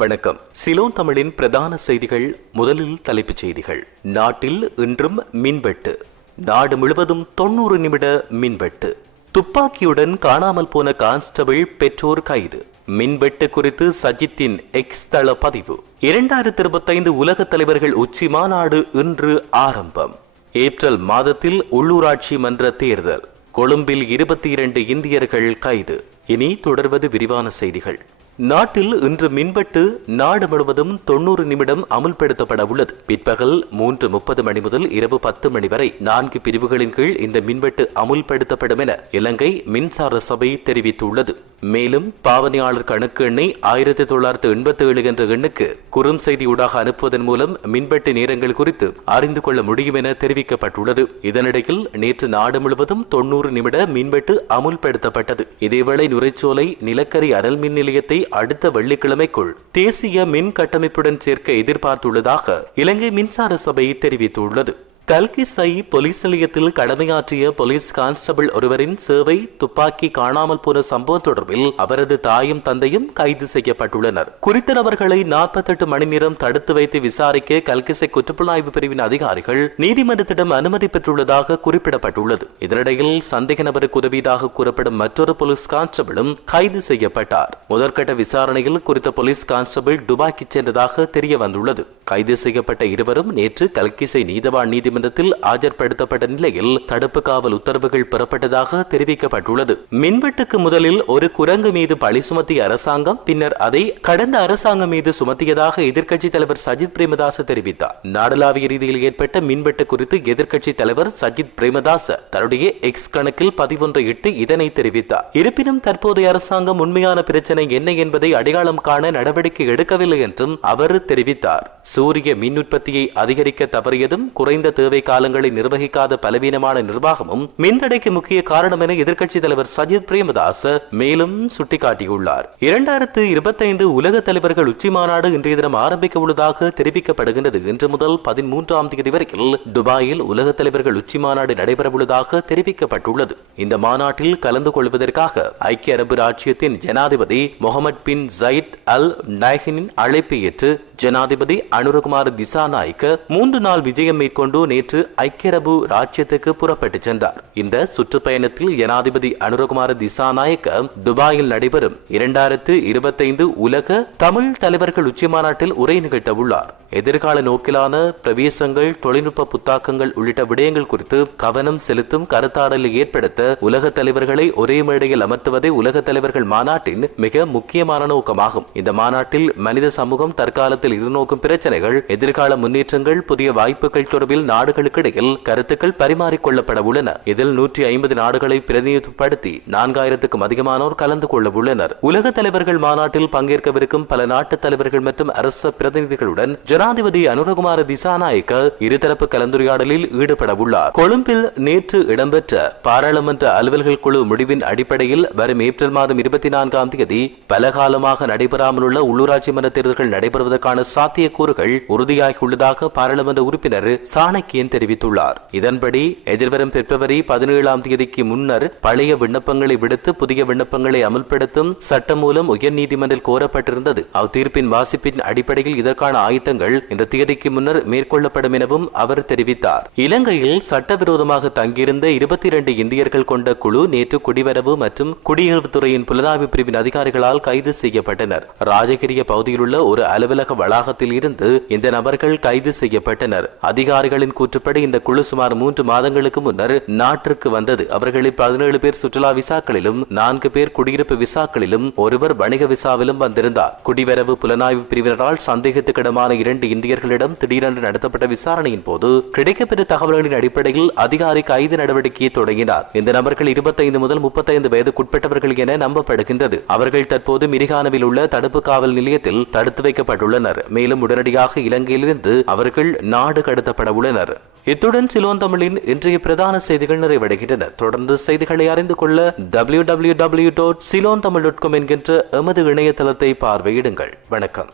வணக்கம். சிலோன் தமிழின் பிரதான செய்திகள் முதலில் தலைப்புச் செய்திகள். நாட்டில் இன்றும் மின்வெட்டு. நாடு முழுவதும் தொண்ணூறு நிமிட மின்வெட்டு. துப்பாக்கியுடன் காணாமல் போன கான்ஸ்டபிள் பெற்றோர் கைது. மின்வெட்டு குறித்து சஜித்தின் எக்ஸ் தள பதிவு. இரண்டாயிரத்தி இருபத்தைந்து உலக தலைவர்கள் உச்சி மாநாடு இன்று ஆரம்பம். ஏப்ரல் மாதத்தில் உள்ளூராட்சி மன்ற தேர்தல். கொழும்பில் இருபத்தி இரண்டு இந்தியர்கள் கைது. இனி தொடர்வது விரிவான செய்திகள். நாட்டில் இன்று மின்வெட்டு நாடு முழுவதும் தொண்ணூறு நிமிடம் அமுல்படுத்தப்பட உள்ளது. பிற்பகல் மூன்று முப்பது மணி முதல் இரவு பத்து மணி வரை நான்கு பிரிவுகளின் கீழ் இந்த மின்வெட்டு அமுல்படுத்தப்படும் என இலங்கை மின்சார சபை தெரிவித்துள்ளது. மேலும் பாவனையாளர் கணக்கு எண்ணை ஆயிரத்தி தொள்ளாயிரத்தி எண்பத்தி ஏழு என்ற எண்ணுக்கு குறும் செய்தியூடாக அனுப்புவதன் மூலம் மின்வெட்டு நேரங்கள் குறித்து அறிந்து கொள்ள முடியும் என தெரிவிக்கப்பட்டுள்ளது. இதனிடையில் நேற்று நாடு முழுவதும் தொண்ணூறு நிமிட மின்வெட்டு அமுல்படுத்தப்பட்டது. இதேவேளை நுரைச்சோலை நிலக்கரி அனல் மின் நிலையத்தை அடுத்த வெள்ளிக்கிழமைக்குள் தேசிய மின் கட்டமைப்புடன் சேர்க்க எதிர்பார்த்துள்ளதாக இலங்கை மின்சார சபை தெரிவித்துள்ளது. கல்கிசை போலீஸ் நிலையத்தில் கடமையாற்றிய போலீஸ் கான்ஸ்டபிள் ஒருவரின் சேவை துப்பாக்கி காணாமல் போன சம்பவம் தொடர்பில் அவரது தாயும் தந்தையும் கைது செய்யப்பட்டுள்ளனர். குறித்த நபர்களை நாற்பத்தெட்டு மணி நேரம் தடுத்து வைத்து விசாரிக்க கல்கிசை குற்றப்புலனாய்வு பிரிவின் அதிகாரிகள் நீதிமன்றத்திடம் அனுமதி பெற்றுள்ளதாக குறிப்பிடப்பட்டுள்ளது. இதனிடையில் சந்தேக நபருக்கு உதவியதாக கூறப்படும் மற்றொரு போலீஸ் கான்ஸ்டபிளும் கைது செய்யப்பட்டார். முதற்கட்ட விசாரணையில் குறித்த போலீஸ் கான்ஸ்டபிள் துபாய்க்கு சென்றதாக தெரிய வந்துள்ளது கைது செய்யப்பட்ட இருவரும் நேற்று கல்கிசை நீதவான் நீதிமன்ற நீதிமன்றத்தில் ஆஜர்படுத்தப்பட்ட நிலையில் தடுப்பு காவல் உத்தரவுகள் பெறப்பட்டதாக தெரிவிக்கப்பட்டுள்ளது. மின்வெட்டுக்கு முதலில் ஒரு குரங்கு மீது பழி சுமத்திய அரசாங்கம் பின்னர் அதை கடந்த அரசாங்கம் மீது சுமத்தியதாக எதிர்க்கட்சித் தலைவர் சஜித் பிரேமதாச தெரிவித்தார். நாடளாவிய ரீதியில் ஏற்பட்ட மின்வெட்டு குறித்து எதிர்க்கட்சித் தலைவர் சஜித் பிரேமதாச தன்னுடைய எக்ஸ் கணக்கில் பதிவொன்றை இட்டு இதனை தெரிவித்தார். இருப்பினும் தற்போதைய அரசாங்கம் உண்மையான பிரச்சனை என்ன என்பதை அடையாளம் காண நடவடிக்கை எடுக்கவில்லை என்றும் அவர் தெரிவித்தார். சூரிய மின் உற்பத்தியை அதிகரிக்க தவறியதும் குறைந்த தேவை காலங்களை நிர்வகிக்காத பலவீனமான நிர்வாகமும் மின்தடைக்கு முக்கிய காரணம் என எதிர்க்கட்சித் தலைவர் சஜித் பிரேமதாஸ் மேலும் சுட்டிக்காட்டியுள்ளார். இரண்டாயிரத்து இருபத்தைந்து உலக தலைவர்கள் உச்சி மாநாடு இன்றைய தினம் ஆரம்பிக்க உள்ளதாக தெரிவிக்கப்படுகின்றது. இன்று முதல் பதிமூன்றாம் தேதி வரையில் துபாயில் உலக தலைவர்கள் உச்சி மாநாடு நடைபெறவுள்ளதாக தெரிவிக்கப்பட்டுள்ளது. இந்த மாநாட்டில் கலந்து கொள்வதற்காக ஐக்கிய அரபு ராஜ்யத்தின் ஜனாதிபதி முகமது பின் ஜயித் அல் நயகினின் அழைப்பு ஏற்று ஜனாதிபதி அனுரகுமார் திசாநாயக்க மூன்று நாள் விஜயம் மேற்கொண்டு நேற்று ஐக்கிய அரபு ராஜ்யத்துக்கு புறப்பட்டு சென்றார். இந்த சுற்றுப்பயணத்தில் ஜனாதிபதி அனுரகுமார் திசாநாயக்க துபாயில் நடைபெறும் இரண்டாயிரத்து இருபத்தைந்து உலக தமிழ் தலைவர்கள் உச்சிமாநாட்டில் உரை நிகழ்த்த உள்ளார் எதிர்கால நோக்கிலான பிரவேசங்கள் தொழில்நுட்ப புத்தாக்கங்கள் உள்ளிட்ட விடயங்கள் குறித்து கவனம் செலுத்தும் கருத்தாடலை ஏற்படுத்த உலக தலைவர்களை ஒரே மேடையில் அமர்த்துவதே உலக தலைவர்கள் மாநாட்டின் மிக முக்கியமான நோக்கமாகும். இந்த மாநாட்டில் மனித சமூகம் தற்காலத்தில் எதிர்நோக்கும் பிரச்சனைகள் எதிர்கால முன்னேற்றங்கள் புதிய வாய்ப்புகள் தொடர்பில் நாடுகளுக்கிடையில் கருத்துக்கள் பரிமாறிக்கொள்ளப்பட உள்ளன. இதில் நூற்றி ஐம்பது நாடுகளை பிரதிநிதிப்படுத்தி நான்காயிரத்துக்கும் அதிகமானோர் கலந்து கொள்ள உள்ளனர். உலக தலைவர்கள் மாநாட்டில் பங்கேற்கவிருக்கும் பல நாட்டு தலைவர்கள் மற்றும் அரச பிரதிநிதிகளுடன் ஜனாதிபதி அனுரகுமார திசாநாயக்க இருதரப்பு கலந்துரையாடலில் ஈடுபட உள்ளார். கொழும்பில் நேற்று இடம்பெற்ற பாராளுமன்ற அலுவல்கள் குழு முடிவின் அடிப்படையில் வரும் ஏப்ரல் மாதம் இருபத்தி நான்காம் தேதி பல காலமாக நடைபெறாமல் உள்ள உள்ளூராட்சி மன்ற தேர்தல்கள் நடைபெறுவதற்கான சாத்தியக்கூறுகள் உறுதியாகியுள்ளதாக பாராளுமன்ற உறுப்பினர் சாணக்கியன் தெரிவித்துள்ளார். இதன்படி எதிர்வரும் பிப்ரவரி பதினேழாம் தேதிக்கு முன்னர் பழைய விண்ணப்பங்களை விடுத்து புதிய விண்ணப்பங்களை அமல்படுத்தும் சட்டம் மூலம் உயர்நீதிமன்றில் கோரப்பட்டிருந்தது. அத்தீர்ப்பின் வாசிப்பின் அடிப்படையில் இதற்கான ஆயுத்தங்கள் இந்த தேதிக்கு முன்னர் மேற்கொள்ளப்படும் எனவும் அவர் தெரிவித்தார். இலங்கையில் சட்டவிரோதமாக தங்கியிருந்த இருபத்தி இரண்டு இந்தியர்கள் கொண்ட குழு நேற்று குடிவரவு மற்றும் குடியேறுத்துறையின் புலனாய்வு பிரிவின் அதிகாரிகளால் கைது செய்யப்பட்டனர். ராஜகிரிய பகுதியில் உள்ள ஒரு அலுவலக வளாகத்தில் இருந்து இந்த நபர்கள் கைது செய்யப்பட்டனர். அதிகாரிகளின் கூற்றுப்படி இந்த குழு சுமார் மூன்று மாதங்களுக்கு முன்னர் நாட்டிற்கு வந்தது. அவர்களில் பதினேழு பேர் சுற்றுலா விசாக்களிலும் நான்கு பேர் குடியிருப்பு விசாக்களிலும் ஒருவர் வணிக விசாவிலும் வந்திருந்தார். குடிவரவு புலனாய்வு பிரிவினரால் சந்தேகத்துக்கிடமான இரண்டு இந்தியர்களிடம் திடீரென்று நடத்தப்பட்ட விசாரணையின் போது கிடைக்கப்பெற்ற தகவல்களின் அடிப்படையில் அதிகாரி கைது நடவடிக்கையை தொடங்கினார். இந்த நபர்கள் இருபத்தைந்து முதல் முப்பத்தைந்து வயதுக்குட்பட்டவர்கள் என நம்பப்படுகின்றது. அவர்கள் தற்போது மிரிகானவில் உள்ள தடுப்பு காவல் நிலையத்தில் தடுத்து வைக்கப்பட்டுள்ளனர். மேலும் உடனடியாக இலங்கையிலிருந்து அவர்கள் நாடு கடத்தப்பட உள்ளனர். இத்துடன் சிலோன் தமிழின் இன்றைய பிரதான செய்திகள் நிறைவடைகின்றன. தொடர்ந்து செய்திகளை அறிந்து கொள்ள W W W dot Ceylon Tamil dot com என்கின்ற எமது இணையதளத்தை பார்வையிடுங்கள். வணக்கம்.